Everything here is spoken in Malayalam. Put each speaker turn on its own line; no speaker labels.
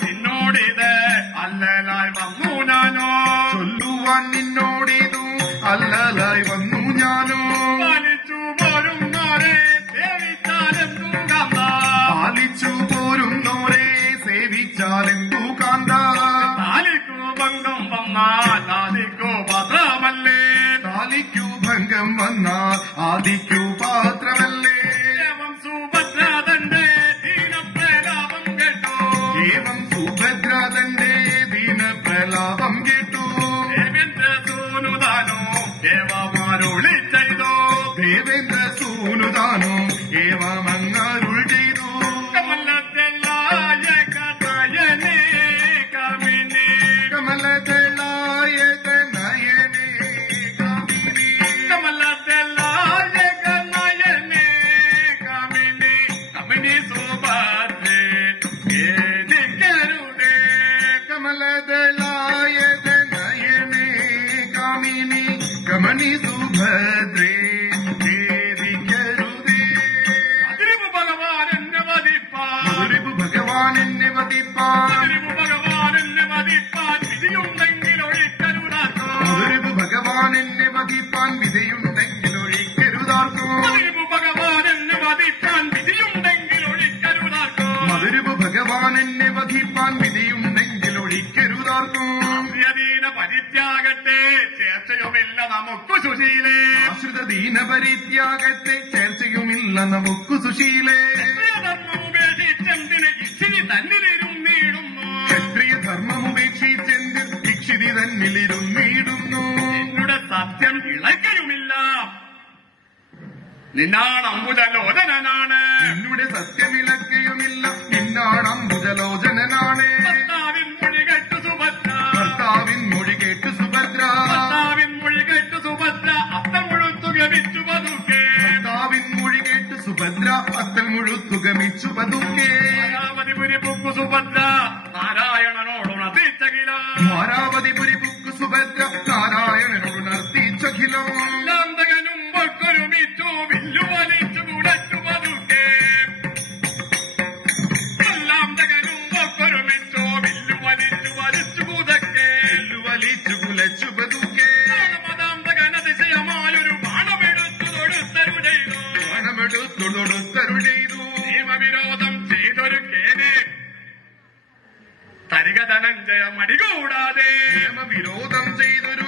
നിന്നോടിത്. അല്ലലായി വന്നു ഞാനോ.
ചൊല്ലുവാൻ നിന്നോടിതു. അല്ലലായി വന്നു ഞാനോ.
പാലിച്ചു പോരുന്നോരെ സേവിച്ചാലെന്തു കണ്ട
പാലിച്ചു പോരുന്നോരെ സേവിച്ചാലെന്തു കാന്ത.
താലിക്കു ഭംഗം വന്നാൽ ആദിക്കു ഭദ്രമല്ലേ.
താലിക്കു ഭംഗം വന്നാൽ ആദിക്കു
സുഭദ്രാതന്റെ ദീനപ്രലാപം കേട്ടു. ദേവേന്ദ്ര സൂനുദാനോ ദേവമാരുളി ചെയ്തോ.
ദേവേന്ദ്ര
കാമിനി
കമണി സുഭദ്രേ
ഭഗവാൻ എന്നെ വധിപ്പാൻ.
ഭഗവാൻ എന്നെ വധിപ്പാൻ.
വിധിയുണ്ടെങ്കിൽ ഒഴിക്കരുതാക്കോ
മധുരിപു ഭഗവാൻ എന്നെ വധിപ്പാൻ. വിധിയുണ്ടെങ്കിൽ
പരിത്യാഗത്തെ ചേർച്ചയുമില്ല നമുക്ക് സുശീലേ.
ആശ്രിത ദീനപരിത്യാഗത്തെ ചേർച്ചയുമില്ല നമുക്കു സുശീലേ.
ധർമ്മം ഉപേക്ഷിച്ചെന്തിന് ഇച്ചിരി തന്നിലിരും നീടുന്നു.
ക്ഷത്രിയ ധർമ്മം ഉപേക്ഷിച്ചെന്തിൽ ദീക്ഷിതി തന്നിലിരുന്നിടുന്നു
എന്നുടെ സത്യം ഇളക്കയുമില്ല നിന്നാണ് അമ്പുജലോചനാണ്
നിന്നുടെ സത്യമിളക്കയുമില്ല നിന്നാണ് അംബുജലോചനനാണ്
സുഭദ്ര അത്തം മുഴുത്തു ഗമിച്ചു പതുക്കെ.
ഭർത്താവിൻ മൊഴി കേട്ട് സുഭദ്ര അത്തൽ മുഴുത്തു ഗമിച്ചു പതുക്കെ.
മായാവതിപുരി പൊക്കു സുഭദ്ര? നാരായണനോടുണർത്തിച്ചകില
മാരാവതിപുരി ബുക്ക് സുഭദ്ര? പണമെടുത്തു തൊടുത്തരു ചെയ്തു
നിയമവിരോധം ചെയ്തൊരു കേനെ. തരിക ധനഞ്ജയ മടികൂടാതെ
നിയമവിരോധം ചെയ്തു